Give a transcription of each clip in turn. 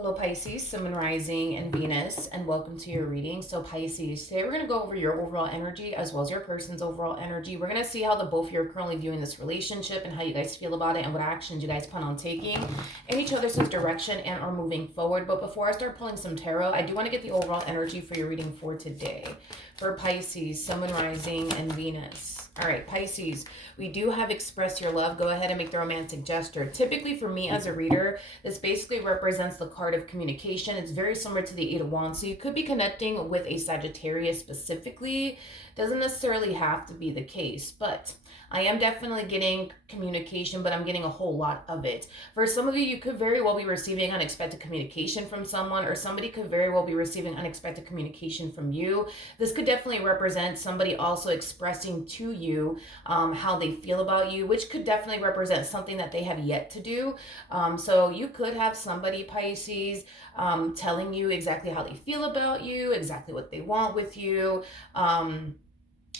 Hello Pisces, Sun, Moon, Rising, and Venus, and welcome to your reading. So Pisces, today we're going to go over your overall energy as well as your person's overall energy. We're going to see how the both of you are currently viewing this relationship and how you guys feel about it and what actions you guys plan on taking in each other's direction and are moving forward. But before I start pulling some tarot, I do want to get the overall energy for your reading for today. For Pisces, Sun, Moon, Rising, and Venus. All right, Pisces, we do have express your love. Go ahead and make the romantic gesture. Typically for me as a reader, this basically represents the card of communication. It's very similar to the Eight of Wands. So you could be connecting with a Sagittarius specifically. Doesn't necessarily have to be the case, but I am definitely getting communication, but I'm getting a whole lot of it. For some of you, you could very well be receiving unexpected communication from someone, or somebody could very well be receiving unexpected communication from you. This could definitely represent somebody also expressing to you how they feel about you, which could definitely represent something that they have yet to do. So you could have somebody, Pisces, telling you exactly how they feel about you, exactly what they want with you.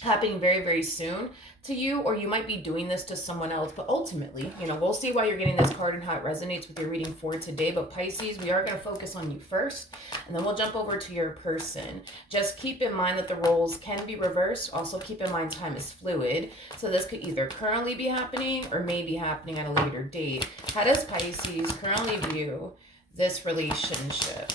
Happening very, very soon to you, or you might be doing this to someone else. But ultimately, we'll see why you're getting this card and how it resonates with your reading for today. But Pisces, we are going to focus on you first, and then we'll jump over to your person. Just keep in mind that the roles can be reversed. Also keep in mind time is fluid. So this could either currently be happening or may be happening at a later date. How does Pisces currently view this relationship?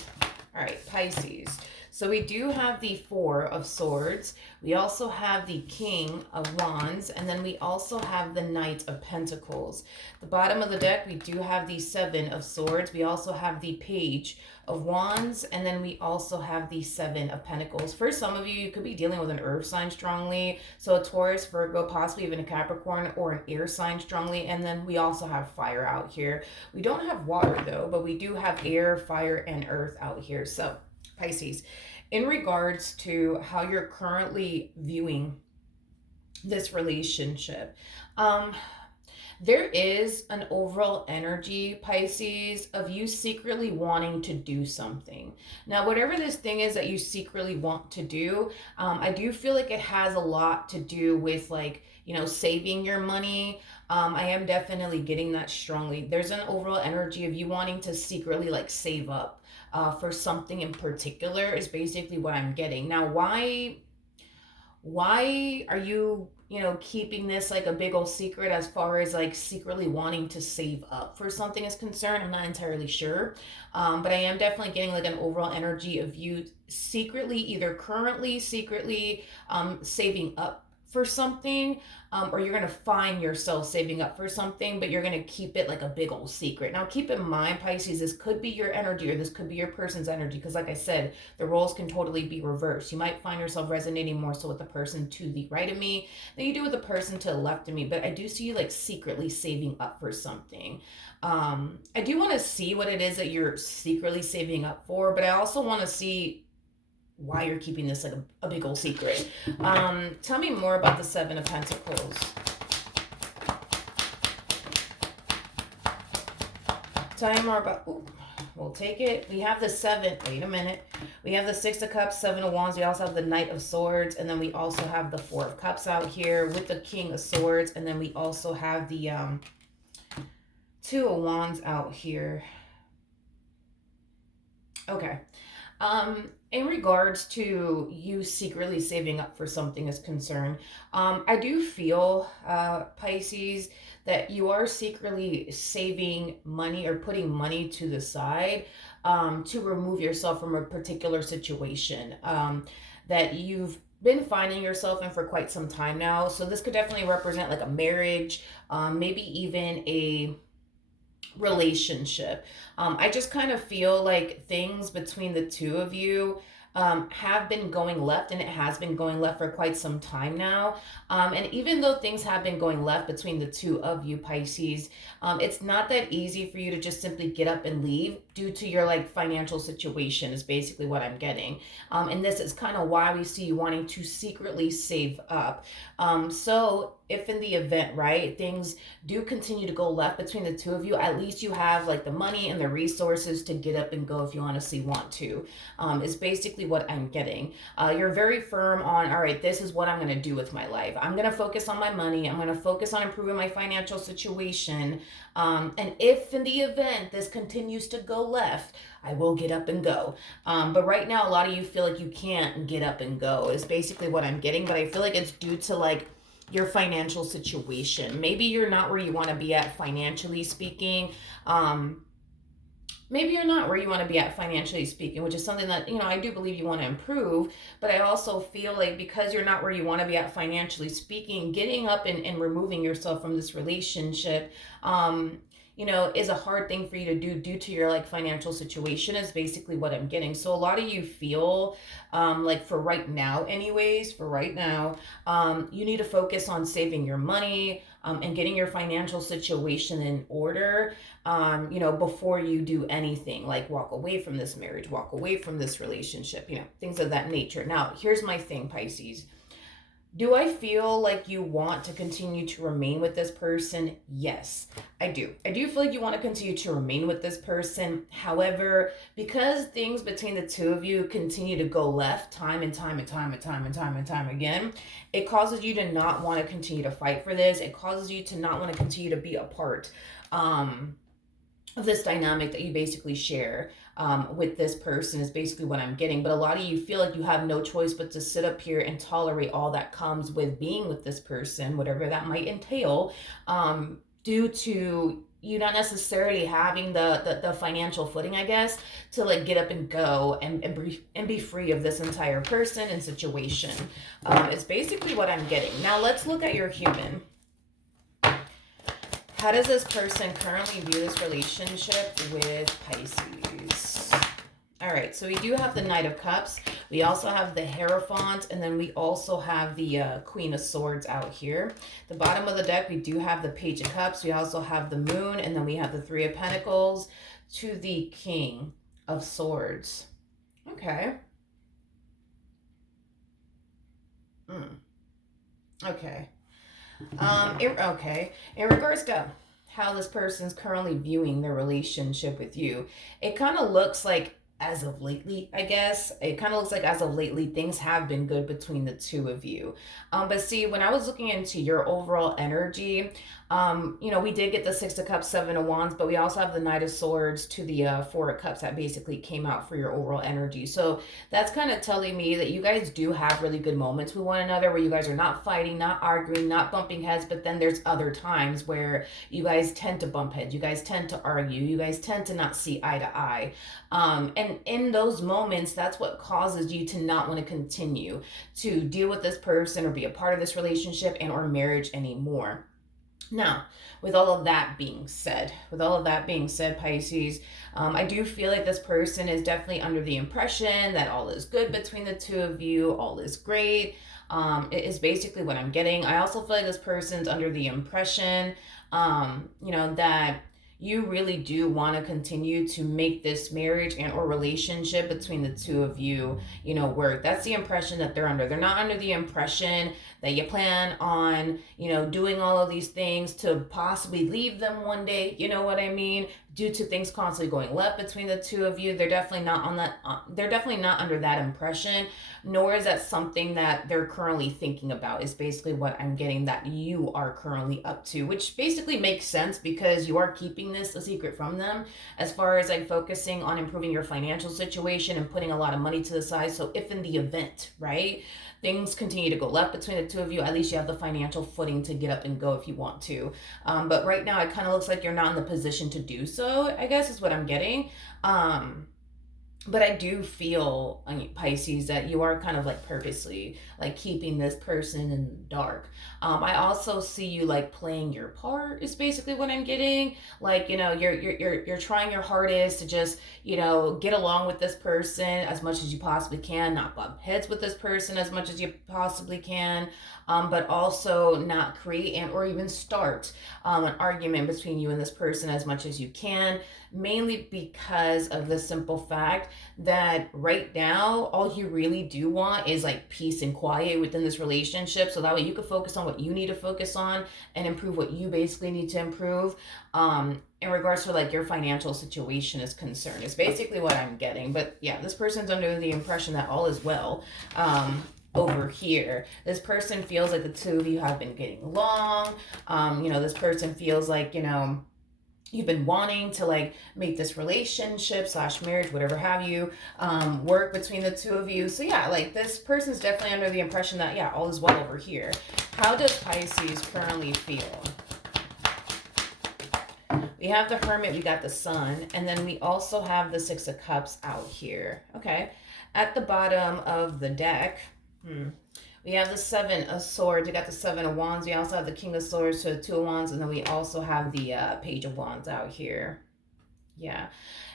All right, Pisces. So we do have the Four of Swords. We also have the King of Wands. And then we also have the Knight of Pentacles. The bottom of the deck, we do have the Seven of Swords. We also have the Page of Wands. And then we also have the Seven of Pentacles. For some of you, you could be dealing with an earth sign strongly. So a Taurus, Virgo, possibly even a Capricorn or an air sign strongly. And then we also have fire out here. We don't have water though, but we do have air, fire, and earth out here. So Pisces, in regards to how you're currently viewing this relationship, there is an overall energy, Pisces, of you secretly wanting to do something. Now, whatever this thing is that you secretly want to do, I do feel like it has a lot to do with saving your money. I am definitely getting that strongly. There's an overall energy of you wanting to secretly save up for something in particular is basically what I'm getting. Now, why are you keeping this like a big old secret as far as secretly wanting to save up for something is concerned? I'm not entirely sure, but I am definitely getting an overall energy of you secretly, either currently secretly saving up for something, or you're going to find yourself saving up for something, but you're going to keep it like a big old secret. Now, keep in mind, Pisces, this could be your energy or this could be your person's energy, because like I said, the roles can totally be reversed. You might find yourself resonating more so with the person to the right of me than you do with the person to the left of me, but I do see you secretly saving up for something. I do want to see what it is that you're secretly saving up for, but I also want to see why you're keeping this like a big old secret. Tell me more about the Seven of Pentacles. Tell me more about, we'll take it. We have the Seven, wait a minute. We have the Six of Cups, Seven of Wands. We also have the Knight of Swords. And then we also have the Four of Cups out here with the King of Swords. And then we also have the Two of Wands out here. Okay. In regards to you secretly saving up for something is concerned, I do feel, Pisces, that you are secretly saving money or putting money to the side to remove yourself from a particular situation that you've been finding yourself in for quite some time now. So this could definitely represent like a marriage, maybe even a relationship. I just kind of feel like things between the two of you have been going left, and it has been going left for quite some time now. And even though things have been going left between the two of you, Pisces, it's not that easy for you to just simply get up and leave due to your financial situation is basically what I'm getting. And this is kind of why we see you wanting to secretly save up. So if in the event, right, things do continue to go left between the two of you, at least you have like the money and the resources to get up and go if you honestly want to, is basically what I'm getting. You're very firm on, all right, this is what I'm going to do with my life. I'm going to focus on my money. I'm going to focus on improving my financial situation. And if in the event this continues to go left, I will get up and go. But right now, a lot of you feel like you can't get up and go, is basically what I'm getting. But I feel like it's due to like your financial situation. Maybe you're not where you want to be at financially speaking. Maybe you're not where you want to be at financially speaking, which is something that, I do believe you want to improve. But I also feel like because you're not where you want to be at financially speaking, getting up and removing yourself from this relationship, is a hard thing for you to do due to your like financial situation, is basically what I'm getting. So a lot of you feel like for right now, you need to focus on saving your money and getting your financial situation in order, before you do anything like walk away from this marriage, walk away from this relationship, things of that nature. Now, here's my thing, Pisces. Do I feel like you want to continue to remain with this person? Yes, I do. I do feel like you want to continue to remain with this person. However, because things between the two of you continue to go left time and time again, it causes you to not want to continue to fight for this. It causes you to not want to continue to be a part of this dynamic that you basically share with this person, is basically what I'm getting. But a lot of you feel like you have no choice but to sit up here and tolerate all that comes with being with this person, whatever that might entail, due to you not necessarily having the financial footing, I guess, to like get up and go and be free of this entire person and situation. It's basically what I'm getting. Now let's look at your human. How does this person currently view this relationship with Pisces? All right, so we do have the Knight of Cups. We also have the Hierophant, and then we also have the Queen of Swords out here. The bottom of the deck, we do have the Page of Cups. We also have the Moon, and then we have the Three of Pentacles to the King of Swords. Okay. Okay. In regards to how this person's currently viewing their relationship with you, it kind of looks like as of lately, I guess, things have been good between the two of you. But see, when I was looking into your overall energy, we did get the Six of Cups, Seven of Wands, but we also have the Knight of Swords to the Four of Cups that basically came out for your overall energy. So that's kind of telling me that you guys do have really good moments with one another, where you guys are not fighting, not arguing, not bumping heads. But then there's other times where you guys tend to bump heads, you guys tend to argue, you guys tend to not see eye to eye. And in those moments, that's what causes you to not want to continue to deal with this person or be a part of this relationship and or marriage anymore. Now, with all of that being said, Pisces, I do feel like this person is definitely under the impression that all is good between the two of you, all is great. It is basically what I'm getting. I also feel like this person's under the impression, that you really do want to continue to make this marriage and or relationship between the two of you, work. That's the impression that they're under. They're not under the impression that you plan on, doing all of these things to possibly leave them one day. You know what I mean? Due to things constantly going left between the two of you, they're definitely not on that. They're definitely not under that impression, nor is that something that they're currently thinking about, is basically what I'm getting that you are currently up to, which basically makes sense because you are keeping this a secret from them as far as like focusing on improving your financial situation and putting a lot of money to the side. So if in the event, right, things continue to go left between the two of you, at least you have the financial footing to get up and go if you want to. But right now, it kind of looks like you're not in the position to do so, I guess is what I'm getting. But I do feel, Pisces, that you are kind of like purposely like keeping this person in the dark. I also see you like playing your part, is basically what I'm getting. Like, you're trying your hardest to just, get along with this person as much as you possibly can, not bump heads with this person as much as you possibly can, but also not create and or even start an argument between you and this person as much as you can. mainly because of the simple fact that right now, all you really do want is like peace and quiet within this relationship. So that way you can focus on what you need to focus on and improve what you basically need to improve. In regards to like your financial situation is concerned, is basically what I'm getting. But yeah, this person's under the impression that all is well. Over here, this person feels like the two of you have been getting along. This person feels like, you've been wanting to like make this relationship slash marriage, whatever have you, work between the two of you. So yeah, like this person's definitely under the impression that, yeah, all is well over here. How does Pisces currently feel? We have the Hermit, we got the Sun, and then we also have the Six of Cups out here. Okay. At the bottom of the deck, we have the Seven of Swords. We got the Seven of Wands. We also have the King of Swords, so the Two of Wands, and then we also have the Page of Wands out here. Yeah.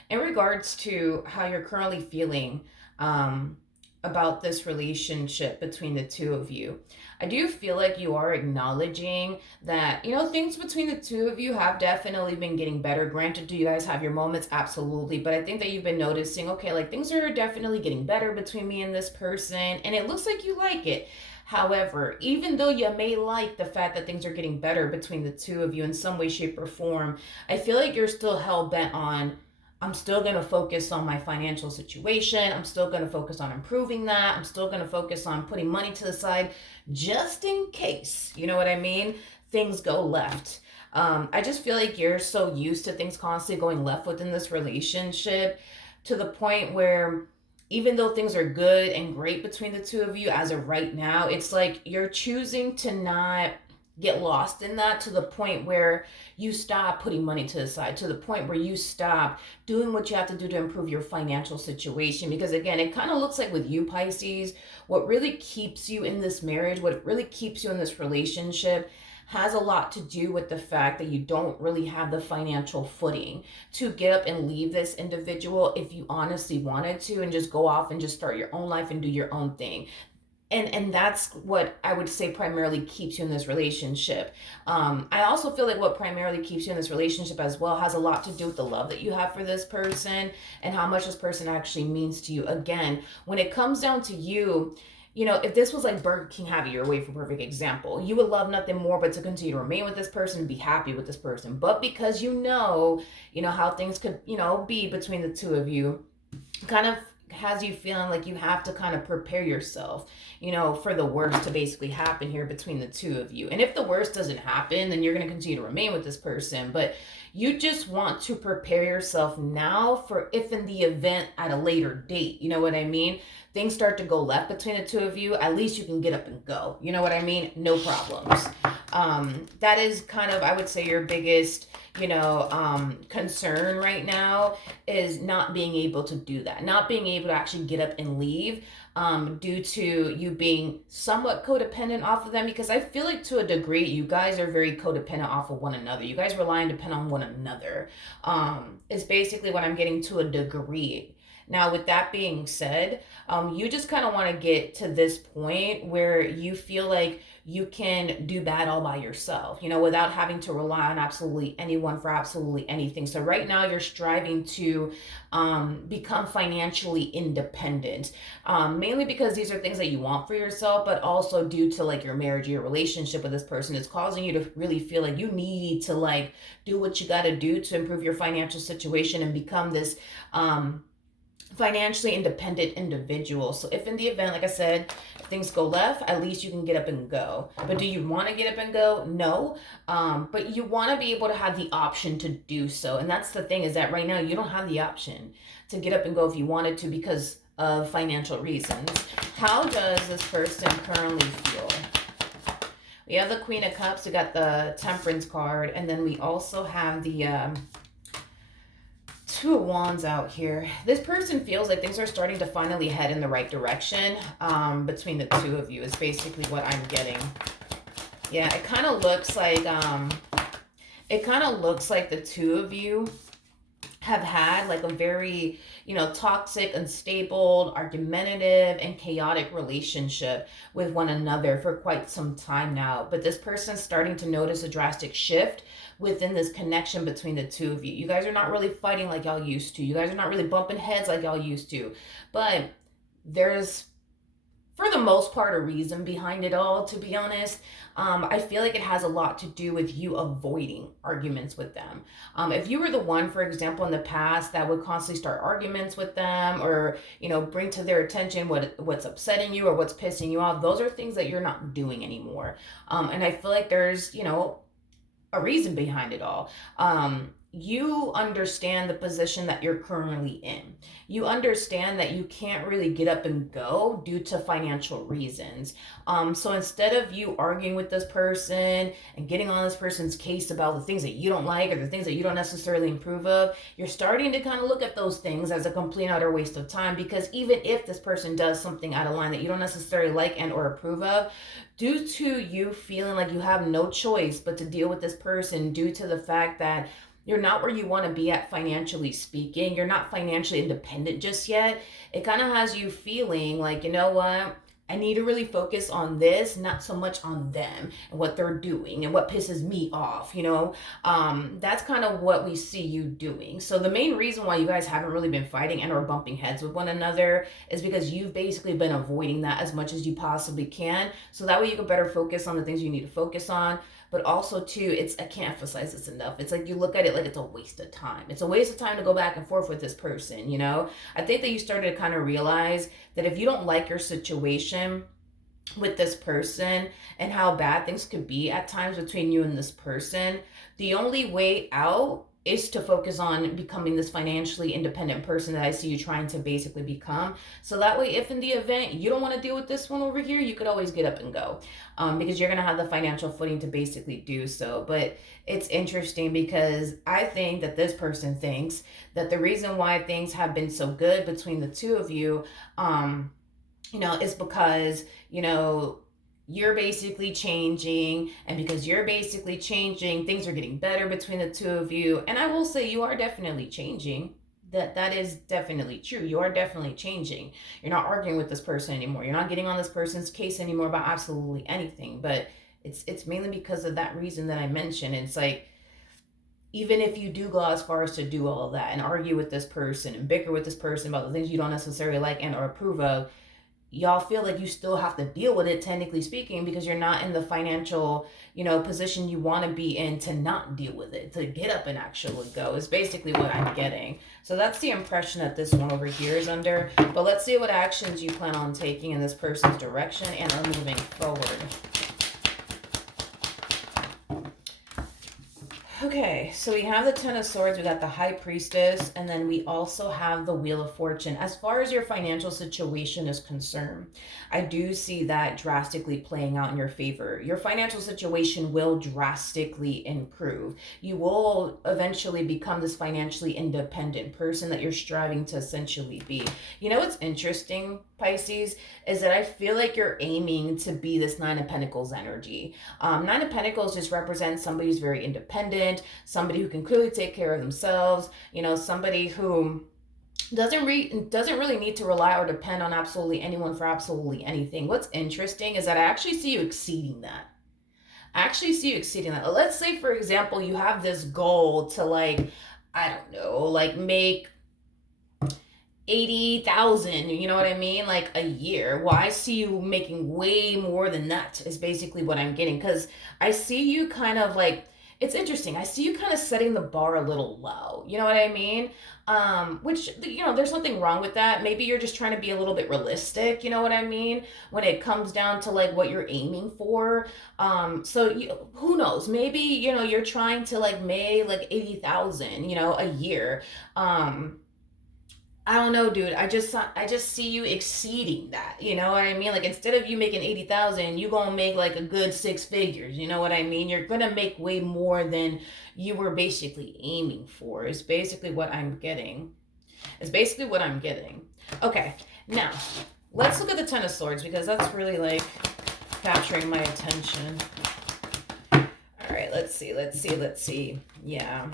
In regards to how you're currently feeling about this relationship between the two of you, I do feel like you are acknowledging that, things between the two of you have definitely been getting better. Granted, do you guys have your moments? Absolutely. But I think that you've been noticing, okay, like things are definitely getting better between me and this person, and it looks like you like it. However, even though you may like the fact that things are getting better between the two of you in some way, shape, or form, I feel like you're still hell-bent on, I'm still going to focus on my financial situation. I'm still going to focus on improving that. I'm still going to focus on putting money to the side just in case, you know what I mean, things go left. I just feel like you're so used to things constantly going left within this relationship to the point where even though things are good and great between the two of you as of right now, it's like you're choosing to not get lost in that to the point where you stop putting money to the side, to the point where you stop doing what you have to do to improve your financial situation. Because again, it kind of looks like with you, Pisces, what really keeps you in this marriage, what really keeps you in this relationship has a lot to do with the fact that you don't really have the financial footing to get up and leave this individual if you honestly wanted to and just go off and just start your own life and do your own thing. And that's what I would say primarily keeps you in this relationship. I also feel like what primarily keeps you in this relationship as well has a lot to do with the love that you have for this person and how much this person actually means to you. Again, when it comes down to you, if this was like Burger King having your way, for perfect example, you would love nothing more but to continue to remain with this person and be happy with this person. But because how things could, be between the two of you, kind of has you feeling like you have to kind of prepare yourself, for the worst to basically happen here between the two of you. And if the worst doesn't happen, then you're going to continue to remain with this person. But you just want to prepare yourself now for if in the event at a later date, you know what I mean? Things start to go left between the two of you, at least you can get up and go. You know what I mean? No problems. That is kind of, I would say, your biggest, concern right now is not being able to do that, not being able to actually get up and leave, due to you being somewhat codependent off of them. Because I feel like to a degree, you guys are very codependent off of one another. You guys rely and depend on one another, is basically what I'm getting to a degree. Now, with that being said, you just kind of want to get to this point where you feel like you can do that all by yourself, without having to rely on absolutely anyone for absolutely anything. So right now you're striving to become financially independent, mainly because these are things that you want for yourself, but also due to like your marriage, your relationship with this person, it's causing you to really feel like you need to like do what you got to do to improve your financial situation and become this financially independent individual. So if in the event, like I said, if things go left, at least you can get up and go. But do you want to get up and go? No. But you want to be able to have the option to do so. And that's the thing, is that right now you don't have the option to get up and go if you wanted to because of financial reasons. How does this person currently feel? We have the Queen of Cups, we got the Temperance card, and then we also have the Two of Wands out here. This person feels like things are starting to finally head in the right direction between the two of you is basically what I'm getting. Yeah, it kind of looks like the two of you have had like a very, toxic, unstable, argumentative, and chaotic relationship with one another for quite some time now. But this person's starting to notice a drastic shift within this connection between the two of you. You guys are not really fighting like y'all used to. You guys are not really bumping heads like y'all used to. But there's, for the most part, a reason behind it all, to be honest. I feel like it has a lot to do with you avoiding arguments with them. If you were the one, for example, in the past that would constantly start arguments with them, or bring to their attention what's upsetting you or what's pissing you off, those are things that you're not doing anymore. And I feel like there's a reason behind it all. You understand the position that you're currently in. You understand that you can't really get up and go due to financial reasons. So instead of you arguing with this person and getting on this person's case about the things that you don't like or the things that you don't necessarily approve of, you're starting to kind of look at those things as a complete and utter waste of time, because even if this person does something out of line that you don't necessarily like and or approve of, due to you feeling like you have no choice but to deal with this person due to the fact that you're not where you want to be at financially speaking, you're not financially independent just yet, it kind of has you feeling like, you know what? I need to really focus on this, not so much on them and what they're doing and what pisses me off, That's kind of what we see you doing. So the main reason why you guys haven't really been fighting and or bumping heads with one another is because you've basically been avoiding that as much as you possibly can. So that way you can better focus on the things you need to focus on. But also too, I can't emphasize this enough. It's like you look at it like it's a waste of time. It's a waste of time to go back and forth with this person, I think that you started to kind of realize that if you don't like your situation with this person and how bad things could be at times between you and this person, the only way out is to focus on becoming this financially independent person that I see you trying to basically become. So that way, if in the event you don't want to deal with this one over here, you could always get up and go, because you're going to have the financial footing to basically do so. But it's interesting because I think that this person thinks that the reason why things have been so good between the two of you, is because, you're basically changing, and because you're basically changing, things are getting better between the two of you. And I will say you are definitely changing. That is definitely true. You are definitely changing. You're not arguing with this person anymore. You're not getting on this person's case anymore about absolutely anything. But it's mainly because of that reason that I mentioned. It's like, even if you do go as far as to do all of that and argue with this person and bicker with this person about the things you don't necessarily like and or approve of, y'all feel like you still have to deal with it, technically speaking, because you're not in the financial, position you want to be in to not deal with it, to get up and actually go, is basically what I'm getting. So that's the impression that this one over here is under. But let's see what actions you plan on taking in this person's direction and are moving forward. Okay, so we have the Ten of Swords, we got the High Priestess, and then we also have the Wheel of Fortune. As far as your financial situation is concerned, I do see that drastically playing out in your favor. Your financial situation will drastically improve. You will eventually become this financially independent person that you're striving to essentially be. What's interesting, Pisces, is that I feel like you're aiming to be this Nine of Pentacles energy. Nine of Pentacles just represents somebody who's very independent, somebody who can clearly take care of themselves, somebody who doesn't really need to rely or depend on absolutely anyone for absolutely anything. What's interesting is that I actually see you exceeding that. Let's say, for example, you have this goal to make 80,000, you know what I mean? Like a year. Well, I see you making way more than that is basically what I'm getting. Because I see you kind of it's interesting. I see you kind of setting the bar a little low. You know what I mean? Which, there's nothing wrong with that. Maybe you're just trying to be a little bit realistic. You know what I mean? When it comes down to what you're aiming for. Who knows? Maybe, you're trying to make 80,000, a year. I don't know, dude. I just see you exceeding that. You know what I mean? Instead of you making 80,000, you gonna make a good 6 figures. You know what I mean? You're gonna make way more than you were basically aiming for. Is basically what I'm getting. Okay, now let's look at the Ten of Swords, because that's really capturing my attention. All right, let's see. Yeah.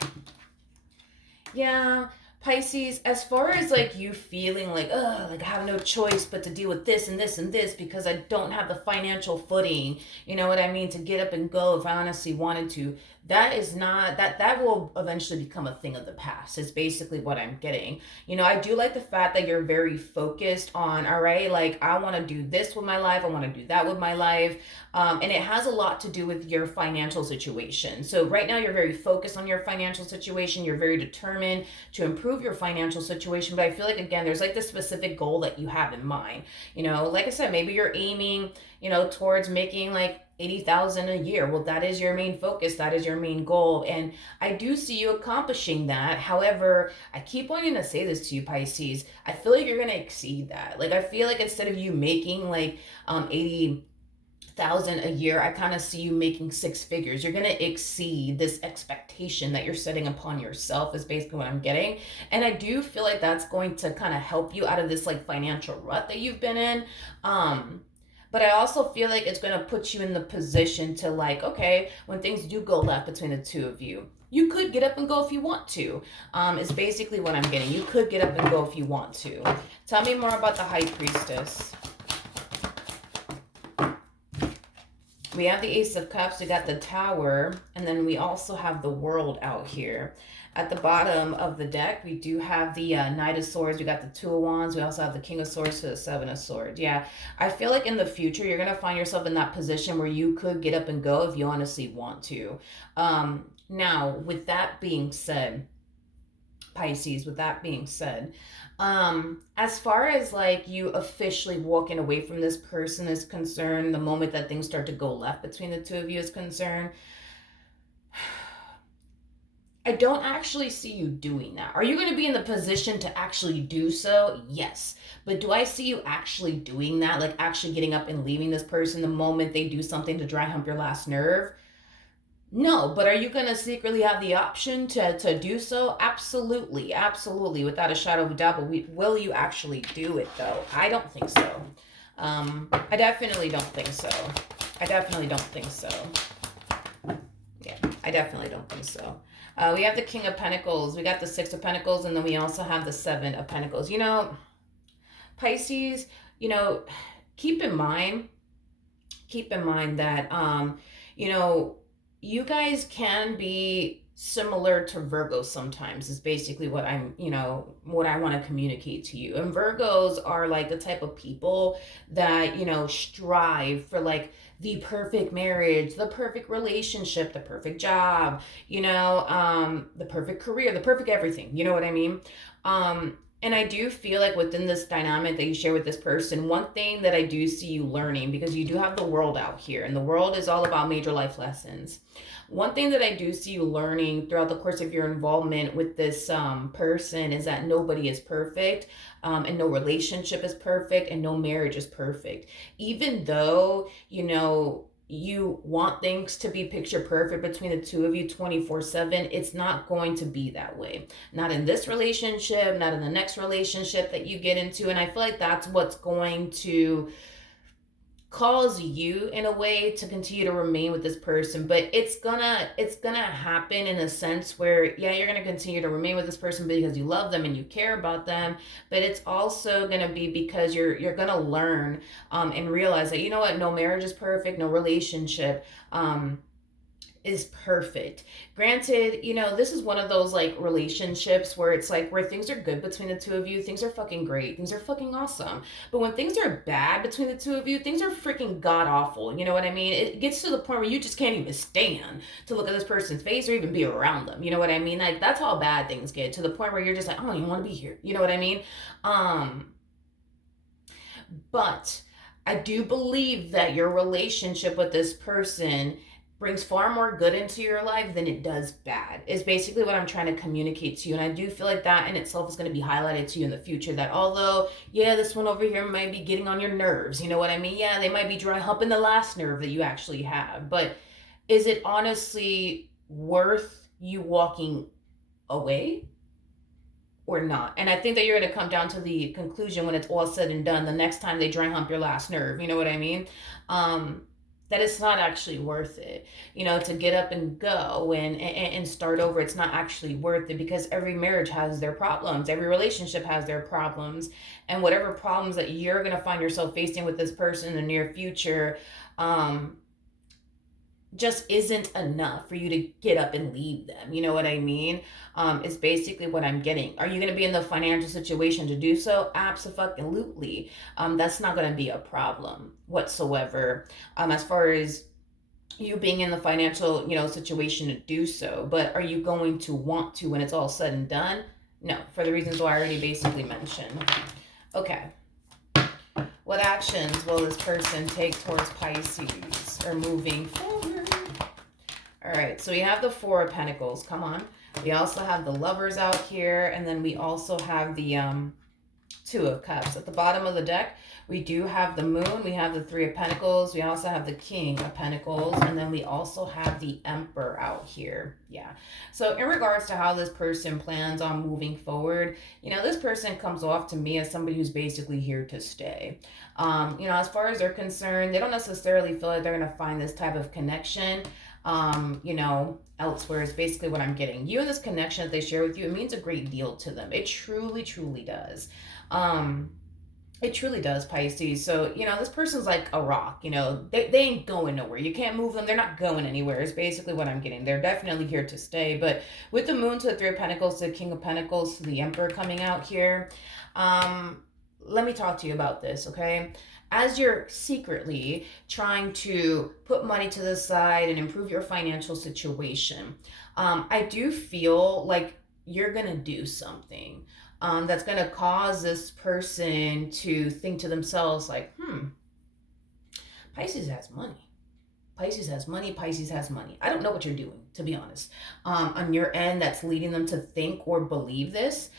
Yeah, Pisces, as far as like you feeling like, oh, like I have no choice but to deal with this and this and this because I don't have the financial footing, you know what I mean, to get up and go if I honestly wanted to. That is not that will eventually become a thing of the past. Is basically what I'm getting. You know, I do like the fact that you're very focused on, all right, like I want to do this with my life, I want to do that with my life. And it has a lot to do with your financial situation. So right now you're very focused on your financial situation. You're very determined to improve your financial situation. But I feel like, again, there's like this specific goal that you have in mind. You know, like I said, maybe you're aiming, you know, towards making like 80,000 a year. Well, that is your main focus. That is your main goal. And I do see you accomplishing that. However, I keep wanting to say this to you, Pisces. I feel like you're going to exceed that. Like, I feel like instead of you making like 80,000 a year, I kind of see you making six figures. You're going to exceed this expectation that you're setting upon yourself, is basically what I'm getting. And I do feel like that's going to kind of help you out of this like financial rut that you've been in. But I also feel like it's going to put you in the position to like, okay, when things do go left between the two of you, you could get up and go if you want to. Is basically what I'm getting. You could get up and go if you want to. Tell me more about the High Priestess. We have the Ace of Cups, we got the Tower, and then we also have the World out here. At the bottom of the deck, we do have the Knight of Swords, we got the Two of Wands, we also have the King of Swords to the Seven of Swords. Yeah, I feel like in the future, you're going to find yourself in that position where you could get up and go if you honestly want to. Now, with that being said, Pisces, with that being said, as far as like you officially walking away from this person is concerned, the moment that things start to go left between the two of you is concerned, I don't actually see you doing that. Are you going to be in the position to actually do so? Yes. But do I see you actually doing that? Like actually getting up and leaving this person the moment they do something to dry hump your last nerve? No, but are you going to secretly have the option to do so? Absolutely, absolutely, without a shadow of a doubt. But will you actually do it, though? I don't think so. I definitely don't think so. I definitely don't think so. Yeah, I definitely don't think so. We have the King of Pentacles. We got the Six of Pentacles, and then we also have the Seven of Pentacles. You know, Pisces, you know, keep in mind that, you know, you guys can be similar to Virgos sometimes, is basically what I'm, you know, what I want to communicate to you. And Virgos are like the type of people that, you know, strive for like the perfect marriage, the perfect relationship, the perfect job, you know, the perfect career, the perfect everything. You know what I mean? And I do feel like within this dynamic that you share with this person, one thing that I do see you learning, because you do have the World out here, and the World is all about major life lessons. One thing that I do see you learning throughout the course of your involvement with this person is that nobody is perfect, and no relationship is perfect, and no marriage is perfect. Even though, you know, you want things to be picture perfect between the two of you 24/7, it's not going to be that way. Not in this relationship, not in the next relationship that you get into. And I feel like that's what's going to cause you in a way to continue to remain with this person. But it's gonna happen in a sense where, yeah, you're gonna continue to remain with this person because you love them and you care about them. But it's also gonna be because you're gonna learn and realize that, you know what, no marriage is perfect, no relationship is perfect. Granted, you know, this is one of those like relationships where it's like where things are good between the two of you, things are fucking great, things are fucking awesome. But when things are bad between the two of you, things are freaking god awful. You know what I mean? It gets to the point where you just can't even stand to look at this person's face or even be around them. You know what I mean? Like that's how bad things get, to the point where you're just like, I don't even want to be here. You know what I mean? But I do believe that your relationship with this person brings far more good into your life than it does bad, is basically what I'm trying to communicate to you. And I do feel like that in itself is going to be highlighted to you in the future, that although, yeah, this one over here might be getting on your nerves, you know what I mean? Yeah, they might be dry humping the last nerve that you actually have. But is it honestly worth you walking away or not? And I think that you're going to come down to the conclusion when it's all said and done, the next time they dry hump your last nerve. You know what I mean? that it's not actually worth it, to get up and go and start over. It's not actually worth it, because every marriage has their problems, every relationship has their problems, and whatever problems that you're going to find yourself facing with this person in the near future, um just isn't enough for you to get up and leave them. You know what I mean? Is basically what I'm getting. Are you going to be in the financial situation to do so? Absolutely. That's not going to be a problem whatsoever. As far as you being in the financial, situation to do so, but are you going to want to when it's all said and done? No, for the reasons I already basically mentioned. Okay. What actions will this person take towards Pisces or moving forward? All right, so we have the Four of Pentacles. Come on. We also have the Lovers out here, and then we also have the Two of Cups. At the bottom of the deck, we do have the Moon, we have the Three of Pentacles, we also have the King of Pentacles, and then we also have the Emperor out here. Yeah. So in regards to how this person plans on moving forward, this person comes off to me as somebody who's basically here to stay. As far as they're concerned, they don't necessarily feel like they're going to find this type of connection elsewhere, is basically what I'm getting. You and this connection that they share with you, it means a great deal to them. It truly, truly does. It truly does, Pisces. So, this person's like a rock. They ain't going nowhere. You can't move them. They're not going anywhere, is basically what I'm getting. They're definitely here to stay. But with the Moon to the Three of Pentacles to the King of Pentacles to the Emperor coming out here, let me talk to you about this, okay? As you're secretly trying to put money to the side and improve your financial situation, I do feel like you're going to do something that's going to cause this person to think to themselves like, Pisces has money. Pisces has money. Pisces has money. I don't know what you're doing, to be honest. On your end, that's leading them to think or believe this.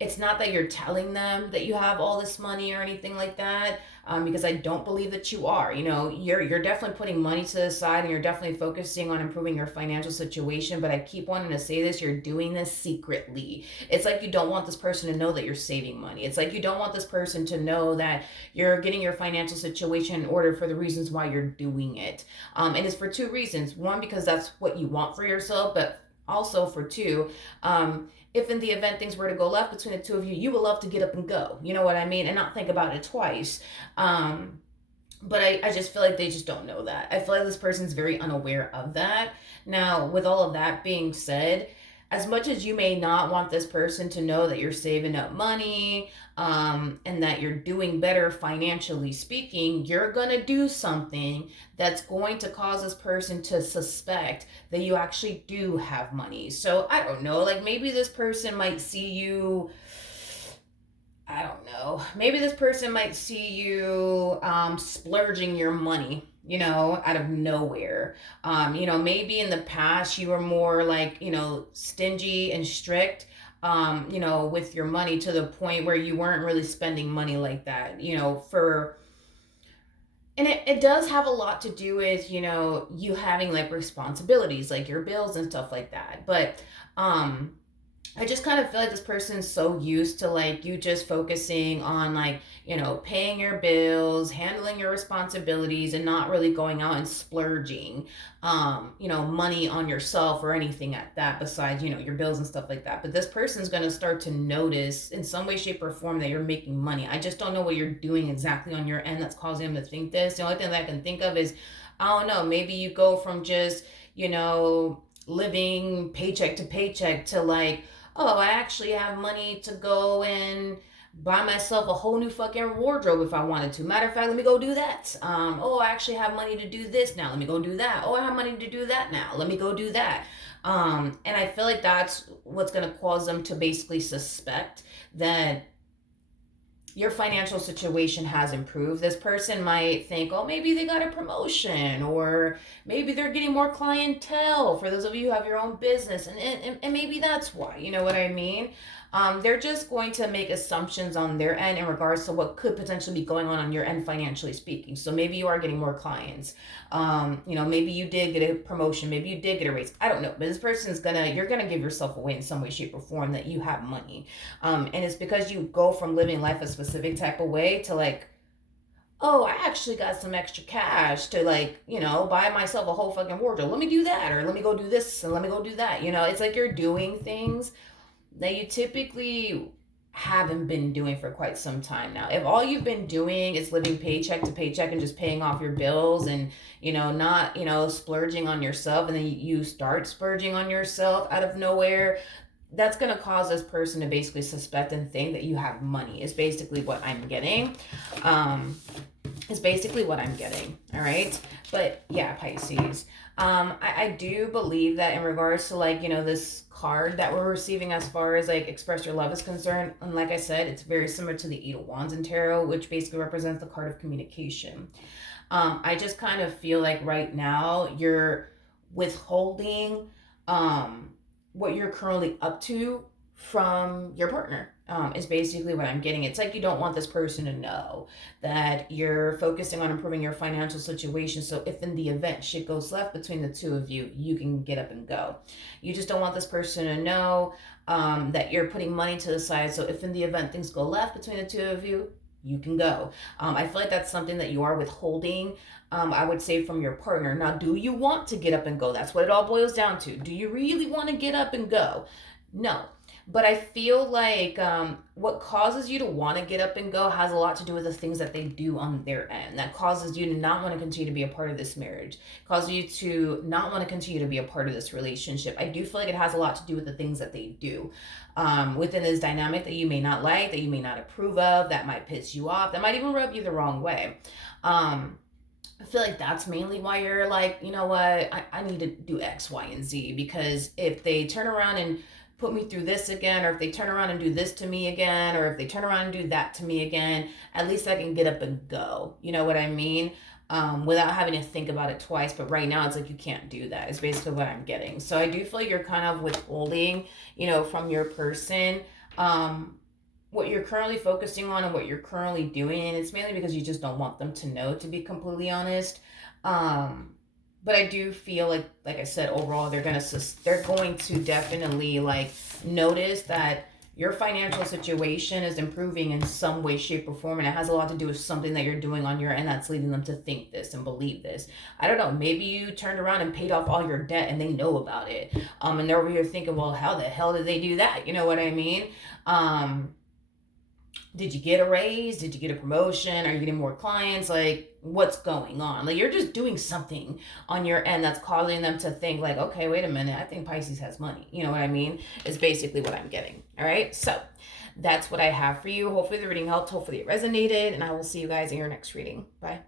It's not that you're telling them that you have all this money or anything like that, because I don't believe that you are. You're definitely putting money to the side and you're definitely focusing on improving your financial situation. But I keep wanting to say this: you're doing this secretly. It's like you don't want this person to know that you're saving money. It's like you don't want this person to know that you're getting your financial situation in order for the reasons why you're doing it. And it's for two reasons. One, because that's what you want for yourself, but also for two, if in the event things were to go left between the two of you, you would love to get up and go. You know what I mean? And not think about it twice. But I just feel like they just don't know that. I feel like this person's very unaware of that. Now, with all of that being said, as much as you may not want this person to know that you're saving up money, and that you're doing better financially speaking, you're going to do something that's going to cause this person to suspect that you actually do have money. So I don't know, like maybe this person might see you, I don't know, maybe this person might see you splurging your money, out of nowhere. Maybe in the past you were more like, stingy and strict, with your money, to the point where you weren't really spending money like that, and it does have a lot to do with, you having like responsibilities, like your bills and stuff like that. But, I just kind of feel like this person's so used to like you just focusing on like, paying your bills, handling your responsibilities, and not really going out and splurging, money on yourself or anything at that besides, your bills and stuff like that. But this person's going to start to notice in some way, shape, or form that you're making money. I just don't know what you're doing exactly on your end that's causing them to think this. The only thing that I can think of is, I don't know, maybe you go from just, living paycheck to paycheck to like, oh, I actually have money to go and buy myself a whole new fucking wardrobe if I wanted to. Matter of fact, let me go do that. Oh, I actually have money to do this now. Let me go do that. Oh, I have money to do that now. Let me go do that. And I feel like that's what's going to cause them to basically suspect that your financial situation has improved. This person might think, oh, maybe they got a promotion, or maybe they're getting more clientele, for those of you who have your own business, and maybe that's why, you know what I mean? They're just going to make assumptions on their end in regards to what could potentially be going on your end financially speaking. So maybe you are getting more clients. Maybe you did get a promotion. Maybe you did get a raise. I don't know. But this person's you're going to give yourself away in some way, shape, or form that you have money. And it's because you go from living life a specific type of way to like, oh, I actually got some extra cash to, like, buy myself a whole fucking wardrobe. Let me do that, or let me go do this and let me go do that. It's like you're doing things that you typically haven't been doing for quite some time now. If all you've been doing is living paycheck to paycheck and just paying off your bills and, not, splurging on yourself, and then you start splurging on yourself out of nowhere, that's going to cause this person to basically suspect and think that you have money, is basically what I'm getting. Is basically what I'm getting. All right. But yeah, Pisces. I do believe that in regards to, like, this card that we're receiving as far as like express your love is concerned, and like I said, it's very similar to the Eight of Wands in tarot, which basically represents the card of communication. I just kind of feel like right now you're withholding what you're currently up to from your partner, is basically what I'm getting. It's like you don't want this person to know that you're focusing on improving your financial situation. So if in the event shit goes left between the two of you, you can get up and go. You just don't want this person to know that you're putting money to the side. So if in the event things go left between the two of you, you can go. I feel like that's something that you are withholding, I would say, from your partner. Now, do you want to get up and go? That's what it all boils down to. Do you really want to get up and go? No. But I feel like what causes you to want to get up and go has a lot to do with the things that they do on their end. That causes you to not want to continue to be a part of this marriage, causes you to not want to continue to be a part of this relationship. I do feel like it has a lot to do with the things that they do within this dynamic that you may not like, that you may not approve of, that might piss you off, that might even rub you the wrong way. I feel like that's mainly why you're like, you know what, I need to do X, Y, and Z, because if they turn around and put me through this again, or if they turn around and do this to me again, or if they turn around and do that to me again, at least I can get up and go. You know what I mean? Without having to think about it twice. But right now it's like you can't do that, is basically what I'm getting. So I do feel like you're kind of withholding, from your person, what you're currently focusing on and what you're currently doing. And it's mainly because you just don't want them to know, to be completely honest. But I do feel like I said, overall, they're going to definitely like notice that your financial situation is improving in some way, shape, or form, and it has a lot to do with something that you're doing on your end that's leading them to think this and believe this. I don't know, maybe you turned around and paid off all your debt and they know about it. And they're over here thinking, well, how the hell did they do that? You know what I mean? Did you get a raise? Did you get a promotion? Are you getting more clients? Like, what's going on? Like, you're just doing something on your end that's causing them to think like, okay, wait a minute, I think Pisces has money. You know what I mean? Is basically what I'm getting. All right. So that's what I have for you. Hopefully the reading helped. Hopefully it resonated, and I will see you guys in your next reading. Bye.